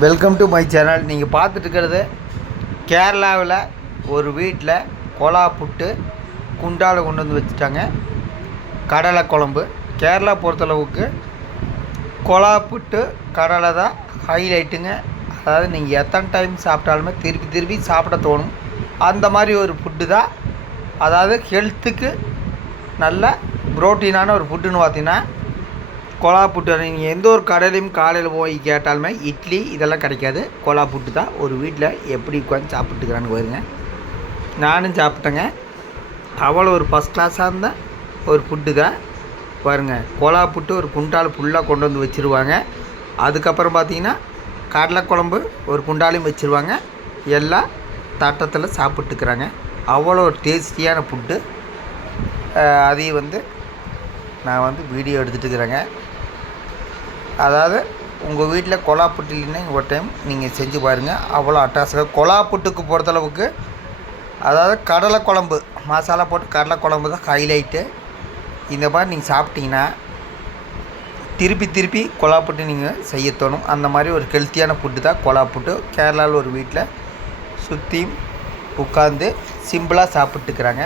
Welcome to my channel. நீங்கள் பார்த்துட்டு இருக்கிறது கேரளாவில் ஒரு வீட்டில் கொலா புட்டு குண்டால் கொண்டு வந்து வச்சுட்டாங்க. கடலை குழம்பு. கேரளா பொறுத்தளவுக்கு கொலா புட்டு கடலை தான் ஹைலைட்டுங்க. அதாவது நீங்கள் எத்தனை டைம் சாப்பிட்டாலுமே திருப்பி திருப்பி சாப்பிட தோணும். அந்த மாதிரி ஒரு ஃபுட்டு தான். அதாவது ஹெல்த்துக்கு நல்ல ப்ரோட்டீனான ஒரு ஃபுட்டுன்னு பார்த்தீங்கன்னா கொலா புட்டு. நீங்கள் எந்த ஒரு கடையிலையும் காலையில் போய் கேட்டாலுமே இட்லி இதெல்லாம் கிடைக்காது. கொலா புட்டு தான் ஒரு வீட்டில் எப்படி உட்காந்து சாப்பிட்டுக்கிறான்னு பாருங்க. நானும் சாப்பிட்டேங்க. அவ்வளோ ஒரு ஃபஸ்ட் கிளாஸாக இருந்தால் ஒரு ஃபுட்டு தான் பாருங்கள். கொலா புட்டு ஒரு குண்டால் ஃபுல்லாக கொண்டு வந்து வச்சுருவாங்க. அதுக்கப்புறம் பார்த்திங்கன்னா கடலை குழம்பு ஒரு குண்டாலையும் வச்சுருவாங்க. எல்லாம் தட்டத்தில் சாப்பிட்டுக்கிறாங்க. அவ்வளோ ஒரு டேஸ்டியான ஃபுட்டு. அதையும் நான் வீடியோ எடுத்துகிட்டு இருக்கிறேங்க. அதாவது உங்கள் வீட்டில் கொலா புட்டு இல்லைன்னா ஒரு டைம் நீங்கள் செஞ்சு பாருங்கள். அவ்வளோ அட்டாசமாக கொலா புட்டுக்கு பொறுத்தளவுக்கு அதாவது கடலை குழம்பு மசாலா போட்டு கடலை குழம்பு தான் ஹைலைட்டு. இந்த மாதிரி நீங்கள் சாப்பிட்டீங்கன்னா திருப்பி திருப்பி கொலா புட்டு நீங்கள் செய்ய தோணும். அந்த மாதிரி ஒரு ஹெல்த்தியான ஃபுட்டு தான் கொலா புட்டு. கேரளாவில் ஒரு வீட்டில் சுற்றியும் உட்காந்து சிம்பிளாக சாப்பிட்டுக்கிறாங்க.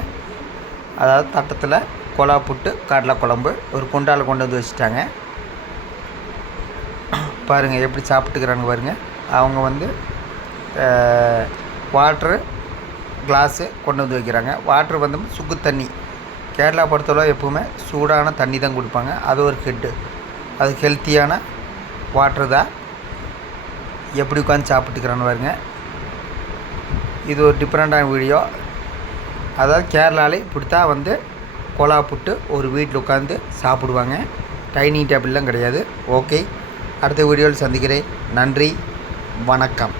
அதாவது தட்டத்தில் கொலா புட்டு கடலை குழம்பு ஒரு குண்டால் கொண்டு வந்து வச்சுட்டாங்க. பாருங்கள் எப்படி சாப்பிட்டுக்கிறாங்க பாருங்கள். அவங்க வாட்ரு கிளாஸு கொண்டு வந்து வைக்கிறாங்க. வாட்ரு சுக்கு தண்ணி. கேரளா பொறுத்தளவு எப்போவுமே சூடான தண்ணி தான் கொடுப்பாங்க. அது ஒரு அது ஹெல்த்தியான வாட்ரு தான். எப்படி உட்காந்து சாப்பிட்டுக்கிறான்னு பாருங்க. இது ஒரு டிஃப்ரெண்ட்டான வீடியோ. அதாவது கேரளாவில் இப்படி தான் கொலா புட்டு ஒரு வீட்டில் உட்காந்து சாப்பிடுவாங்க. டைனிங் டேபிள்லாம் கிடையாது. ஓகே, அடுத்த வீடியோவில் சந்திக்கிறேன். நன்றி, வணக்கம்.